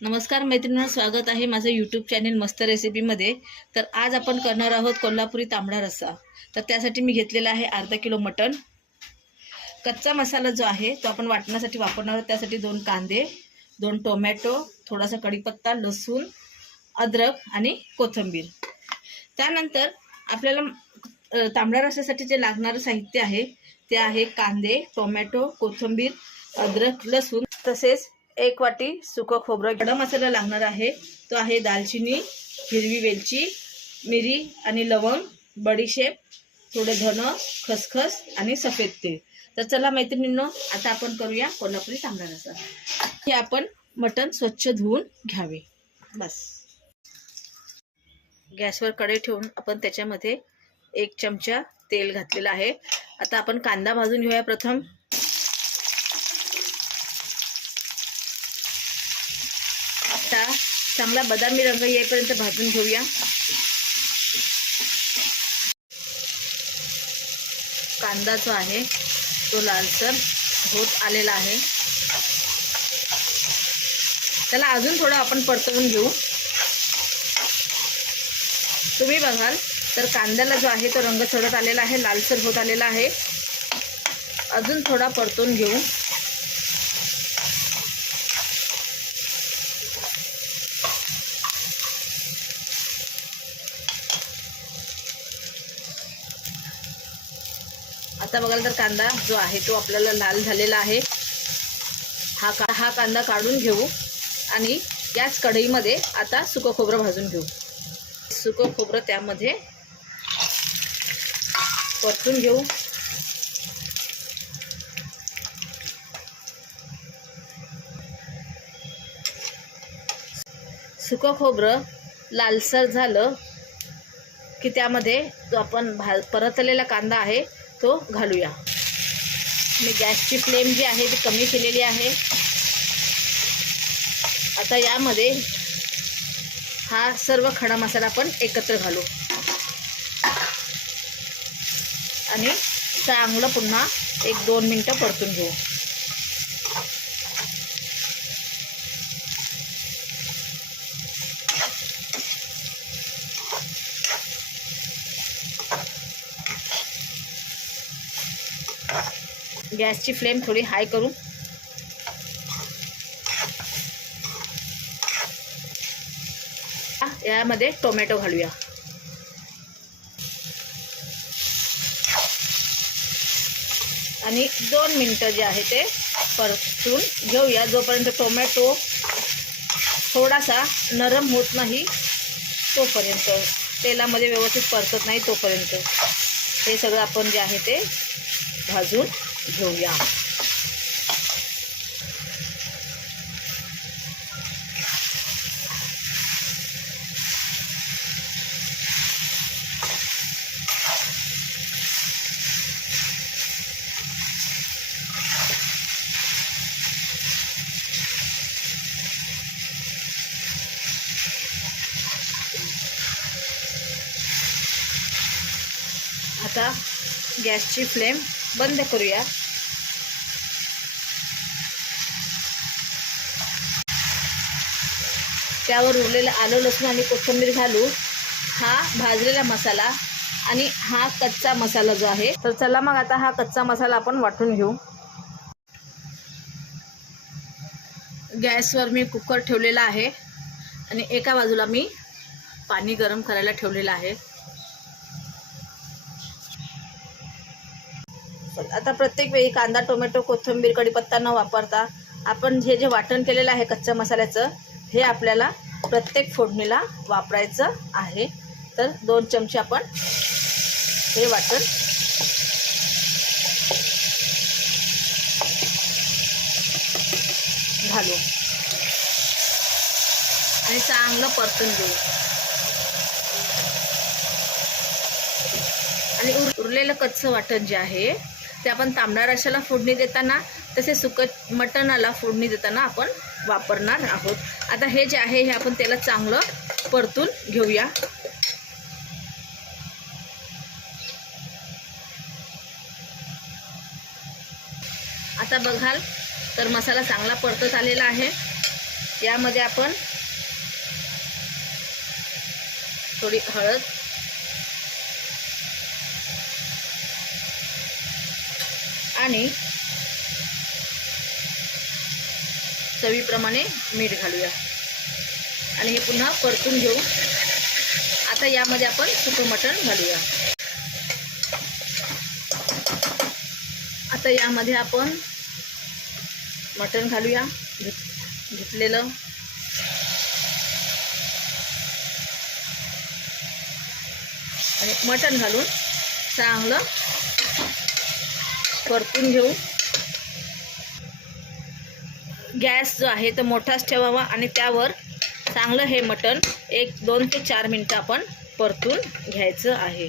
नमस्कार मैत्रिणींना स्वागत आहे माझं यूट्यूब चॅनेल मस्त रेसिपीमध्ये तर आज आपण करणार आहोत कोल्हापुरी तांबडा रस्सा. तर त्यासाठी मी घेतलेला आहे अर्धा किलो मटण. कच्चा मसाला जो आहे तो आपण वाटण्यासाठी वापरणार आहोत. त्यासाठी दोन कांदे दोन टोमॅटो थोडासा कढीपत्ता लसूण अद्रक आणि कोथिंबीर. त्यानंतर आपल्याला तांबड्या तांबडा रस्स्यासाठी जे लागणारं साहित्य आहे ते आहे कांदे टोमॅटो कोथिंबीर अद्रक लसूण तसेच एक वाटी सुकं खोबरं गडा मसाला लागणार आहे. तो आहे दालचिनी हिरवी वेलची मिरी आणि लवंग बडीशेप थोडे धन खसखस आणि सफेद तेल तर चला मैत्रिणींनो आता आपण करूया कोल्हापुरी तांबडा रस्सा. हे आपण मटण स्वच्छ धुवून घ्यावे. बस. गॅसवर कडे ठेवून आपण त्याच्यामध्ये एक चमचा तेल घातलेलं आहे. आता आपण कांदा भाजून घेऊया प्रथम आता चांगला बदामी रंग येईपर्यंत भाजून घेऊया. कांदा जो आहे तो लालसर होत आलेला आहे. त्याला अजून थोडं आपण परतवून घेऊ. तुम्ही बघाल तर कांद्याला जो आहे तो रंग चढत आलेला आहे लालसर होत आलेला आहे. अजून थोडा परतून घेऊ. आता बघाल तर कांदा जो आहे तो आपल्याला लाल झालेला आहे. हा का हा कांदा काढून घेऊ आणि याच कढईमध्ये आता सुकं खोबरं भाजून घेऊ. सुकं खोबरं त्यामध्ये परतून घेऊ. सुकं खोबरं लालसर झालं की त्यामध्ये जो आपण भा परतलेला कांदा आहे तो घालूया. मी गॅसची फ्लेम जी आहे ती कमी केलेली आहे. आता यामध्ये हा सर्व खडा मसाला आपण एकत्र घालू. आणि चांगलं पुन्हा एक दोन मिनटं परतून घेऊ. गॅसची फ्लेम थोडी हाय करू. यामध्ये टोमॅटो घालूया. आणि दोन मिनटं जे आहे ते परतून घेऊया. जोपर्यंत टोमॅटो थोडासा नरम होत नाही तोपर्यंत तेलामध्ये व्यवस्थित परतत नाही तोपर्यंत. हे सगळं आपण जे आहे ते भाजून घेऊया. आता गॅसची फ्लेम बंद करूया. त्यावर उरलेलं आलं लसूण आणि कोथिंबीर घालू. हा भाजलेला मसाला आणि हा कच्चा मसाला जो आहे तर चला मग आता हा कच्चा मसाला आपण वाटून घेऊ. गॅसवर मी कुकर ठेवलेला आहे आणि एका बाजूला मी पाणी गरम करायला ठेवलेलं आहे. आता प्रत्येक वेळी कांदा टोमॅटो कोथिंबीर कढीपत्ता न वापरता आपण हे जे वाटण केलेलं आहे कच्च्या मसाल्याचं हे आपल्याला प्रत्येक फोडणीला वापरायचं आहे. तर दोन चमचे आपण हे वाटण घालू. आणि चांगलं परतून घेऊ. आणि उर उरलेलं कच्चं वाटण जे आहे ते आपण तांबडा रशाला फोडणी देताना तसेच सुकं मटणाला फोडणी देताना आपण वापरणार आहोत. आता हे जे आहे हे आपण त्याला चांगलं परतून घेऊया. आता बघाल तर मसाला चांगला परतत आलेला आहे. यामध्ये आपण थोडी हळद आणि चवीप्रमाणे मीठ घालूया. आणि हे पुन्हा परतून घेऊ. आता यामध्ये आपण सुकं मटण घालूया. आता यामध्ये आपण मटण घालूया. घेतलेलं. आणि मटण घालून चांगलं परतून घेऊ. गॅस जो आहे तो मोठाच ठेवावा आणि त्यावर चांगलं हे मटण एक दोन ते चार मिनटं आपण परतून घ्यायचं आहे.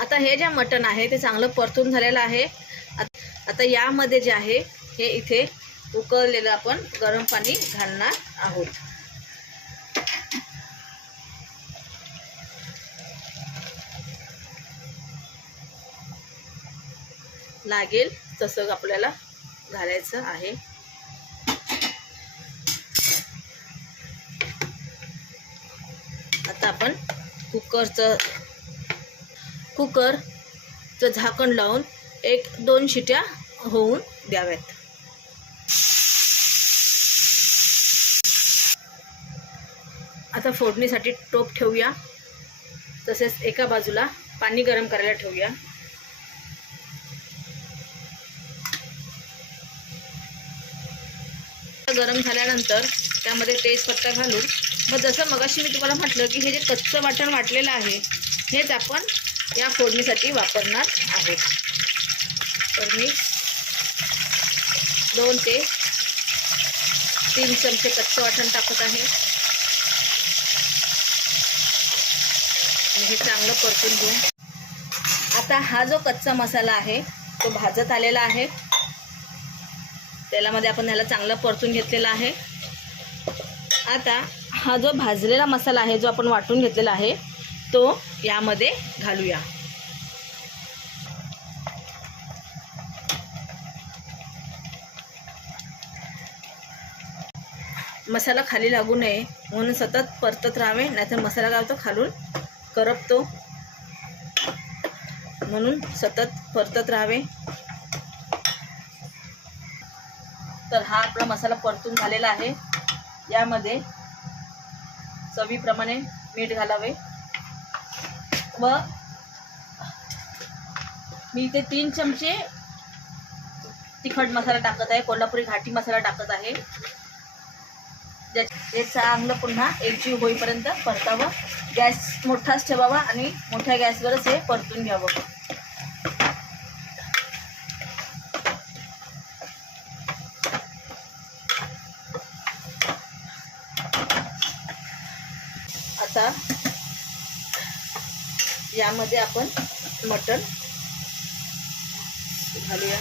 आता हे जे मटण आहे ते चांगलं परतून झालेलं आहे. आता यामध्ये जे आहे हे इथे उकळलेलं आपण गरम पाणी घालणार आहोत. लागेल तसं आपल्याला घालायचं आहे. आता आपण कुकरचं कुकरचं झाकण लावून एक दोन शिट्या होऊन द्याव्यात. आता फोडणीसाठी टोप ठेवूया. तसेच एका बाजूला पाणी गरम करायला ठेवूया. गरम झाल्यानंतर त्यामध्ये तेजपत्ता घालून मग जसं मगाशी मी तुम्हाला म्हटलं की हे जे कच्चं वाटण वाटलेलं आहे हेच आपण या फोडणीसाठी वापरणार आहोत. तर मी दोन ते तीन चमचे कच्चं वाटण टाकत आहे. आणि हे चांगलं परतून घेऊ आता हा जो कच्चा मसाला आहे तो भाजत आलेला आहे. तेलामध्ये आपण ह्याला चांगलं परतून घेतलेला आहे. आता हा जो भाजलेला मसाला आहे जो आपण वाटून घेतलेला आहे तो यामध्ये घालूया. मसाला खाली लागू नये म्हणून सतत परतत राहावे नाहीतर मसाला घालतो खालून करपतो. म्हणून सतत परतत राहावे. तर हा आपला मसाला परतून झालेला आहे. यामध्ये चवीप्रमाणे मीठ घालावे. व मी इथे तीन चमचे तिखट मसाला टाकत आहे. कोल्हापुरी घाटी मसाला टाकत आहे. हे चांगलं पुन्हा एकजीव होईपर्यंत परतावं. गॅस मोठाच ठेवावा आणि मोठ्या गॅसवरच हे परतून घ्यावं. आता यामध्ये आपण मटण घालूया.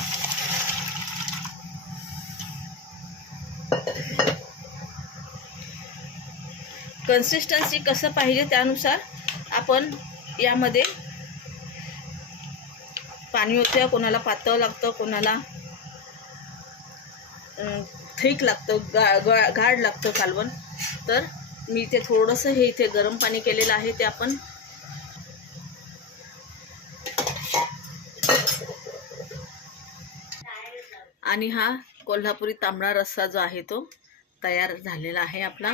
कन्सिस्टन्सी कसं पाहिजे त्यानुसार आपण यामध्ये पाणी होतं कोणाला पातळ लागतं कोणाला थिक लागतं गा गा गाढ लागतं कालवण तर मी इथे थोडंसं हे इथे गरम पाणी केलेलं आहे ते आपण आणि हा कोल्हापुरी तांबडा रस्सा जो आहे तो तयार झालेला आहे आपला.